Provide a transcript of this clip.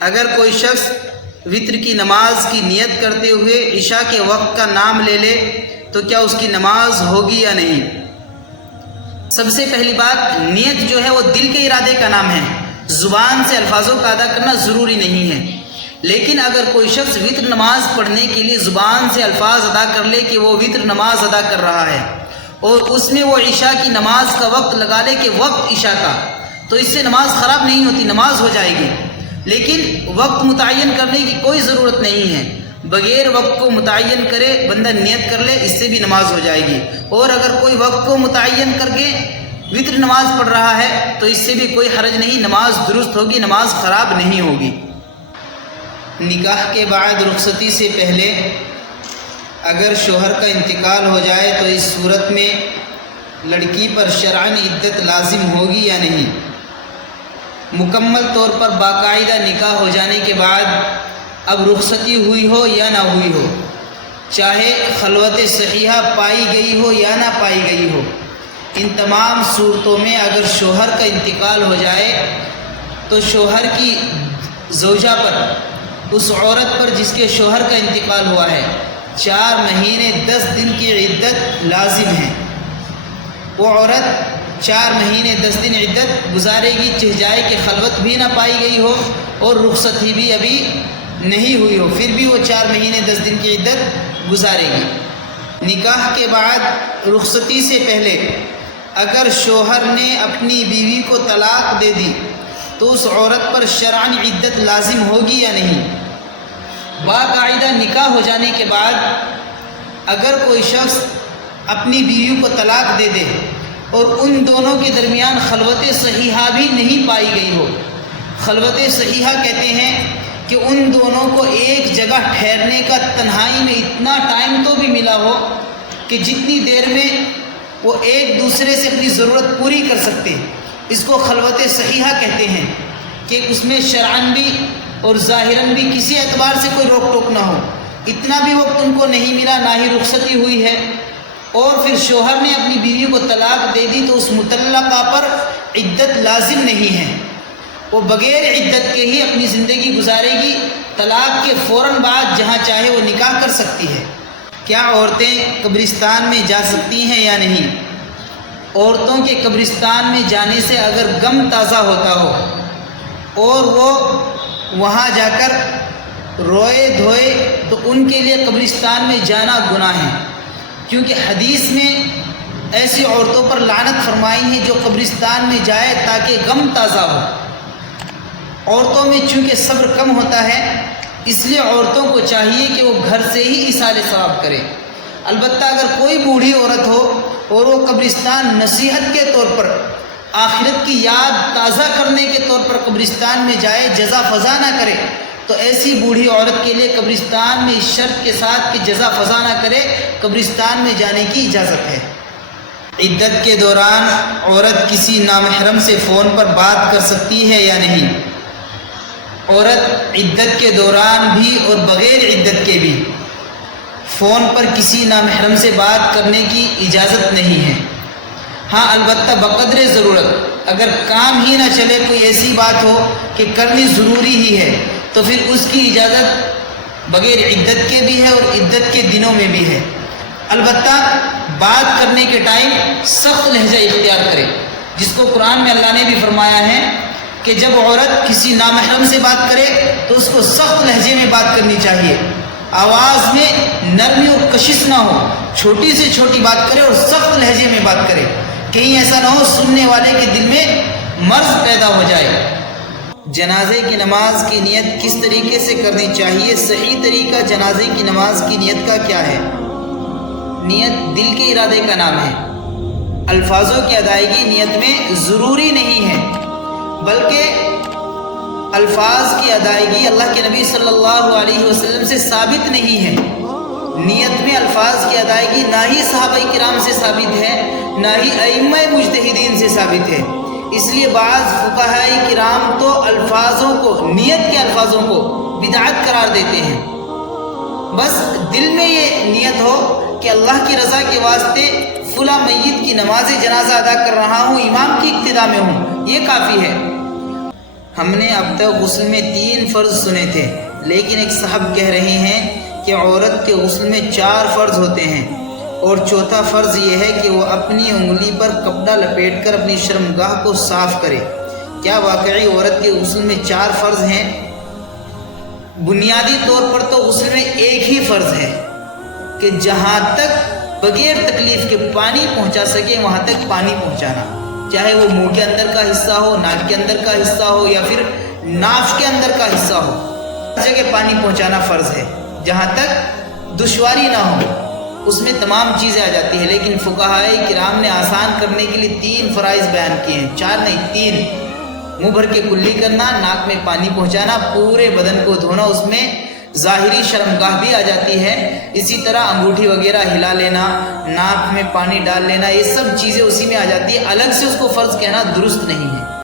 اگر کوئی شخص وطر کی نماز کی نیت کرتے ہوئے عشاء کے وقت کا نام لے لے تو کیا اس کی نماز ہوگی یا نہیں؟ سب سے پہلی بات، نیت جو ہے وہ دل کے ارادے کا نام ہے، زبان سے الفاظوں کا ادا کرنا ضروری نہیں ہے۔ لیکن اگر کوئی شخص وطر نماز پڑھنے کے لیے زبان سے الفاظ ادا کر لے کہ وہ وطر نماز ادا کر رہا ہے اور اس میں وہ عشاء کی نماز کا وقت لگا لے کہ وقت عشاء کا، تو اس سے نماز خراب نہیں ہوتی، نماز ہو جائے گی۔ لیکن وقت متعین کرنے کی کوئی ضرورت نہیں ہے، بغیر وقت کو متعین کرے بندہ نیت کر لے، اس سے بھی نماز ہو جائے گی۔ اور اگر کوئی وقت کو متعین کر کے وطر نماز پڑھ رہا ہے تو اس سے بھی کوئی حرج نہیں، نماز درست ہوگی، نماز خراب نہیں ہوگی۔ نکاح کے بعد رخصتی سے پہلے اگر شوہر کا انتقال ہو جائے تو اس صورت میں لڑکی پر شرعاً عدت لازم ہوگی یا نہیں؟ مکمل طور پر باقاعدہ نکاح ہو جانے کے بعد اب رخصتی ہوئی ہو یا نہ ہوئی ہو، چاہے خلوت صحیحہ پائی گئی ہو یا نہ پائی گئی ہو، ان تمام صورتوں میں اگر شوہر کا انتقال ہو جائے تو شوہر کی زوجہ پر، اس عورت پر جس کے شوہر کا انتقال ہوا ہے، 4 مہینے 10 دن کی عدت لازم ہے۔ وہ عورت 4 مہینے 10 دن عدت گزارے گی، چہجائے کہ خلوت بھی نہ پائی گئی ہو اور رخصتی بھی ابھی نہیں ہوئی ہو، پھر بھی وہ 4 مہینے 10 دن کی عدت گزارے گی۔ نکاح کے بعد رخصتی سے پہلے اگر شوہر نے اپنی بیوی کو طلاق دے دی تو اس عورت پر شرعاً عدت لازم ہوگی یا نہیں؟ باقاعدہ نکاح ہو جانے کے بعد اگر کوئی شخص اپنی بیوی کو طلاق دے دے اور ان دونوں کے درمیان خلوت صحیحہ بھی نہیں پائی گئی ہو، خلوت صحیحہ کہتے ہیں کہ ان دونوں کو ایک جگہ ٹھہرنے کا تنہائی میں اتنا ٹائم تو بھی ملا ہو کہ جتنی دیر میں وہ ایک دوسرے سے اپنی ضرورت پوری کر سکتے ہیں، اس کو خلوت صحیحہ کہتے ہیں، کہ اس میں شرعاً بھی اور ظاہراً بھی کسی اعتبار سے کوئی روک ٹوک نہ ہو، اتنا بھی وقت ان کو نہیں ملا، نہ ہی رخصتی ہوئی ہے، اور پھر شوہر نے اپنی بیوی کو طلاق دے دی تو اس مطلقہ پر عدت لازم نہیں ہے، وہ بغیر عدت کے ہی اپنی زندگی گزارے گی، طلاق کے فوراً بعد جہاں چاہے وہ نکاح کر سکتی ہے۔ کیا عورتیں قبرستان میں جا سکتی ہیں یا نہیں؟ عورتوں کے قبرستان میں جانے سے اگر غم تازہ ہوتا ہو اور وہ وہاں جا کر روئے دھوئے تو ان کے لیے قبرستان میں جانا گناہ ہے، کیونکہ حدیث میں ایسی عورتوں پر لعنت فرمائی ہے جو قبرستان میں جائے تاکہ غم تازہ ہو۔ عورتوں میں چونکہ صبر کم ہوتا ہے، اس لیے عورتوں کو چاہیے کہ وہ گھر سے ہی ایصال ثواب کرے۔ البتہ اگر کوئی بوڑھی عورت ہو اور وہ قبرستان نصیحت کے طور پر، آخرت کی یاد تازہ کرنے کے طور پر قبرستان میں جائے، جزا فضا نہ کرے، تو ایسی بوڑھی عورت کے لیے قبرستان میں اس شرط کے ساتھ کہ جزا فضا نہ کرے، قبرستان میں جانے کی اجازت ہے۔ عدت کے دوران عورت کسی نامحرم سے فون پر بات کر سکتی ہے یا نہیں؟ عورت عدت کے دوران بھی اور بغیر عدت کے بھی فون پر کسی نامحرم سے بات کرنے کی اجازت نہیں ہے۔ ہاں البتہ بقدر ضرورت، اگر کام ہی نہ چلے، کوئی ایسی بات ہو کہ کرنی ضروری ہی ہے، تو پھر اس کی اجازت بغیر عدت کے بھی ہے اور عدت کے دنوں میں بھی ہے۔ البتہ بات کرنے کے ٹائم سخت لہجہ اختیار کرے، جس کو قرآن میں اللہ نے بھی فرمایا ہے کہ جب عورت کسی نامحرم سے بات کرے تو اس کو سخت لہجے میں بات کرنی چاہیے، آواز میں نرمی اور کشش نہ ہو، چھوٹی سے چھوٹی بات کرے اور سخت لہجے میں بات کرے، کہیں ایسا نہ ہو سننے والے کے دل میں مرض پیدا ہو جائے۔ جنازے کی نماز کی نیت کس طریقے سے کرنی چاہیے؟ صحیح طریقہ جنازے کی نماز کی نیت کا کیا ہے؟ نیت دل کے ارادے کا نام ہے، الفاظوں کی ادائیگی نیت میں ضروری نہیں ہے، بلکہ الفاظ کی ادائیگی اللہ کے نبی صلی اللہ علیہ وسلم سے ثابت نہیں ہے۔ نیت میں الفاظ کی ادائیگی نہ ہی صحابہ کرام سے ثابت ہے، نہ ہی ائمہ مجتہدین سے ثابت ہے، اس لیے بعض فقہاء کرام تو الفاظوں کو، نیت کے الفاظوں کو بدعت قرار دیتے ہیں۔ بس دل میں یہ نیت ہو کہ اللہ کی رضا کے واسطے فلاں میت کی نماز جنازہ ادا کر رہا ہوں، امام کی اقتداء میں ہوں، یہ کافی ہے۔ ہم نے اب تک غسل میں 3 فرض سنے تھے، لیکن ایک صاحب کہہ رہے ہیں کہ عورت کے غسل میں 4 فرض ہوتے ہیں، اور چوتھا فرض یہ ہے کہ وہ اپنی انگلی پر کپڑا لپیٹ کر اپنی شرمگاہ کو صاف کرے۔ کیا واقعی عورت کے غسل میں 4 فرض ہیں؟ بنیادی طور پر تو غسل میں ایک ہی فرض ہے کہ جہاں تک بغیر تکلیف کے پانی پہنچا سکے وہاں تک پانی پہنچانا، چاہے وہ منہ کے اندر کا حصہ ہو، ناک کے اندر کا حصہ ہو، یا پھر ناف کے اندر کا حصہ ہو، ہر جگہ پانی پہنچانا فرض ہے جہاں تک دشواری نہ ہو، اس میں تمام چیزیں آ جاتی ہیں۔ لیکن فقہائے کرام نے آسان کرنے کے لیے 3 فرائض بیان کیے ہیں، 4 نہیں 3۔ منہ بھر کے کلی کرنا، ناک میں پانی پہنچانا، پورے بدن کو دھونا، اس میں ظاہری شرمگاہ بھی آ جاتی ہے، اسی طرح انگوٹھی وغیرہ ہلا لینا، ناک میں پانی ڈال لینا، یہ سب چیزیں اسی میں آ جاتی ہے۔ الگ سے اس کو فرض کہنا درست نہیں ہے۔